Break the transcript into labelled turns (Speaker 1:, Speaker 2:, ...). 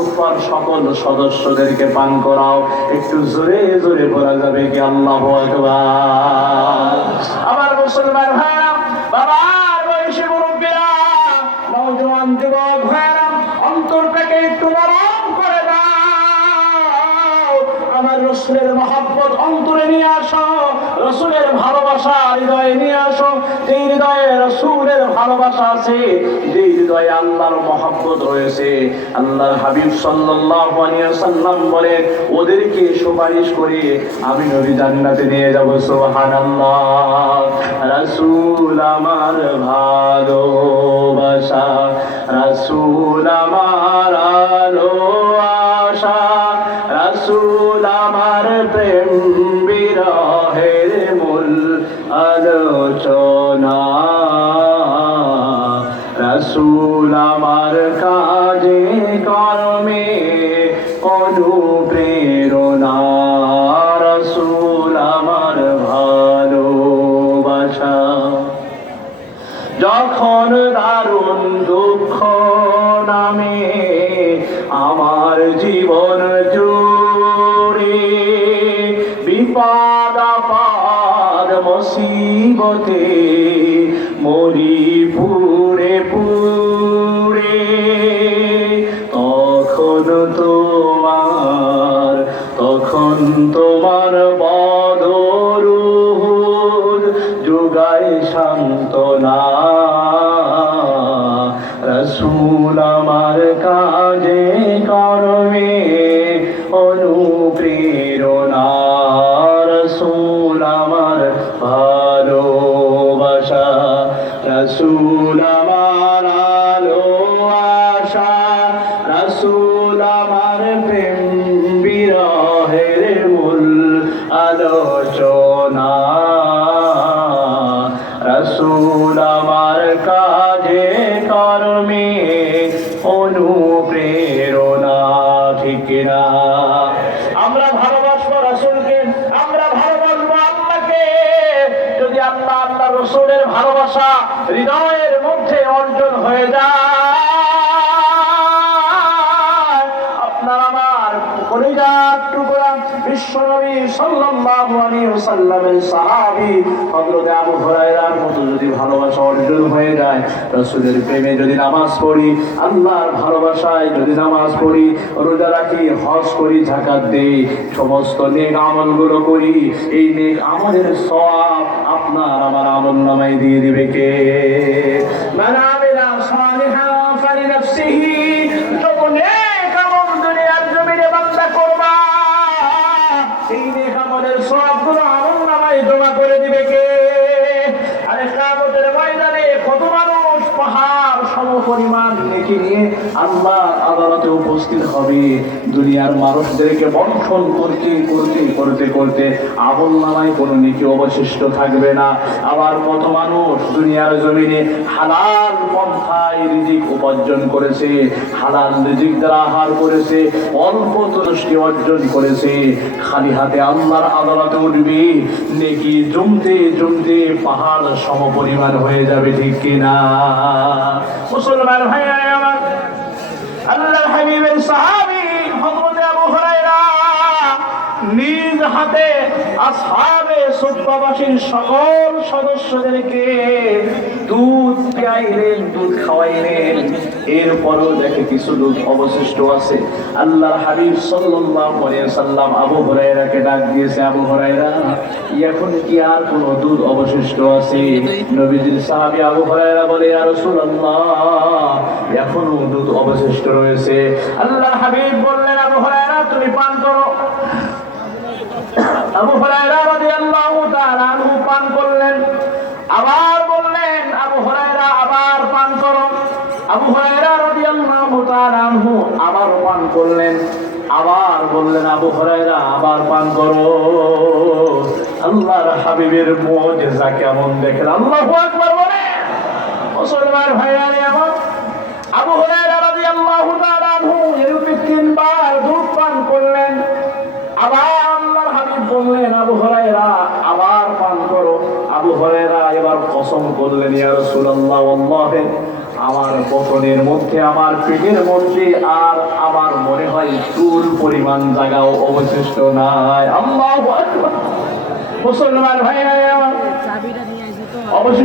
Speaker 1: সুফার সকল সদস্যদেরকে পান করাও। একটু জোরে জোরে বলা যাবে কি আল্লাহ আমার মুসলমান ভাইরা মহাব্বত অন্তরে নিয়ে আসো, রসুলের ভালোবাসা হৃদয়ে নিয়ে আসো, যে হৃদয়ে রসুলের ভালোবাসা আছে, যে হৃদয়ে আল্লাহর মহাব্বত রয়েছে। আল্লাহর হাবিব সাল্লাল্লাহু আলাইহি সাল্লাম বলেন, ওদেরকে সুপারিশ করে আমি নবী জান্নাতে নিয়ে যাব। সুবহানাল্লাহ। রাসূল আমার ভালোবাসা আমার প্রেম বিরহের মূল আলোচনা। রাসূল আমার কাজে, কর্মে অনুপ্রেরণা। রাসূল আমার ভালোবাসা। যখন দারুণ দুঃখ নামে আমার জীবন মুসিবতে মরি পুরে পুরে তখন তোমার তখন তোমার বদরুদ যুগায় সান্ত্বনা। রসুল আমার আলো, আশা, রসুল আমার প্রেম, বিরহের আলোচনা। রসুল আমার কাজে কর্মে অনুপ্রেরণা, ঠিক না? ভালোবাসা হৃদয়ের মধ্যে অর্জন হয়ে যায়। সাল্লাল্লাহু আলাইহি ওয়াসাল্লামের সাহাবী হযরত আবু হুরায়রার মতো যদি ভালোবাসা অর্জন হয়ে যায়, রাসূলের প্রেমে যদি নামাজ পড়ি, আল্লাহর ভালোবাসায় যদি নামাজ পড়ি, রোজা রাখি, হজ করি, যাকাত দেই, সমস্ত নেক আমলগুলো করি, এই নেক আমলের সওয়াব আপনার আমার আমল দিয়ে দিবে কে? মান আমিলা সালিহান ফালিনাফসিহি যত নেক আমল দুনিয়ার জমিনে বান্দা করবা আমলের সবগুলো আমল নামায় জমা করে দিবে কে? আরে কাগজের ময়দানে কত মানুষ পাহাড় সম পরিমাণ নেকি নিয়ে আল্লাহ আদালতে উপস্থিত হবে। দুনিয়ার মানুষদেরকে বন্ধন করতে করতে করতে করতে আমল নামায় কোনো নেকি অবশিষ্ট থাকবে না। আবার কত মানুষ দুনিয়ার জমিনে হালাল পন্থায় রিজিক উপার্জন করেছে, হালাল রিজিক দ্বারা আহার করেছে, অল্প তুষ্টি অর্জন করেছে। খালি হাতে আল্লাহর আদালতে উঠবে, নেকি জমতে জমতে পাহাড় সম পরিমাণ হয়ে যাবে, ঠিক কিনা? মুসলমান ভাই আল্লাহ দুধ এরপরও দেখে কিছু দুধ অবশিষ্ট আছে। আল্লাহর হাবিব সাল্লাম আবু ডাক দিয়েছে, আবু হুরায়রা, এখন কি আর কোনো দুধ অবশিষ্ট আছে? নবীজির সাহাবী আবু হুরায়রা বলে, ইয়া রাসূলুল্লাহ। এখনও দুধ অবশিষ্ট রয়েছে। আল্লাহ হাবিব বললেন, আবু হুরায়রা, তুমি পান করো। আবু হুরায়রা রাদিয়াল্লাহু তাআলা আনহু পান করলেন। আবার বললেন, আবু হুরায়রা, আবার পান করো। আবু হুরায়রা রাদিয়াল্লাহু তাআলা আনহু আবার পান করলেন। আবার বললেন, আবু হুরায়রা, আবার পান করো। আল্লাহর হাবিবের মুজিজা কেমন দেখেন? আল্লাহু আকবার বলে মুসলমান ভাইয়ারে আমার আবু হুরায়রা রাদিয়াল্লাহু তাআলা আনহু এরূপে তিনবার দুধ পান করলেন। আবার আল্লাহর হাবিব বললেন আবু হুরায়রা আবার পান করো। আবু হুরায়রা এবার কসম করলেন ইয়া রাসূলুল্লাহ ওয়াল্লাহি আমার বতনের মধ্যে আমার পেটের মধ্যে আর আমার মনে হয় চুল পরিমাণ জায়গাও অবশিষ্ট নাই। আল্লাহ মুসলমান ভাই আমার